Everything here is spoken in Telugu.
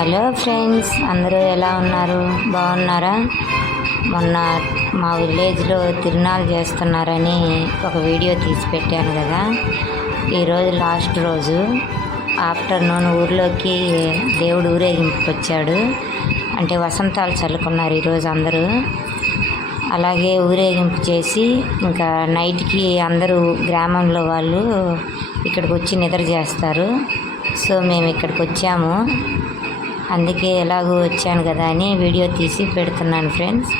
హలో ఫ్రెండ్స్ అందరూ ఎలా ఉన్నారు? బాగున్నారా? మొన్న మా విలేజ్లో తిరునాళ్ళు చేస్తున్నారని ఒక వీడియో తీసి పెట్టాను కదా. ఈరోజు లాస్ట్ రోజు. ఆఫ్టర్నూన్ ఊర్లోకి దేవుడు ఊరేగింపుకి వచ్చాడు అంటే వసంతాలు చల్లుకున్నారు ఈరోజు అందరూ. అలాగే ఊరేగింపు చేసి ఇంకా నైట్కి అందరూ గ్రామంలో వాళ్ళు ఇక్కడికి వచ్చి నిద్ర చేస్తారు. సో మేము ఇక్కడికి వచ్చాము అందుకే ఎలాగో వచ్చాను కదా అని వీడియో తీసి పెడుతున్నాను ఫ్రెండ్స్.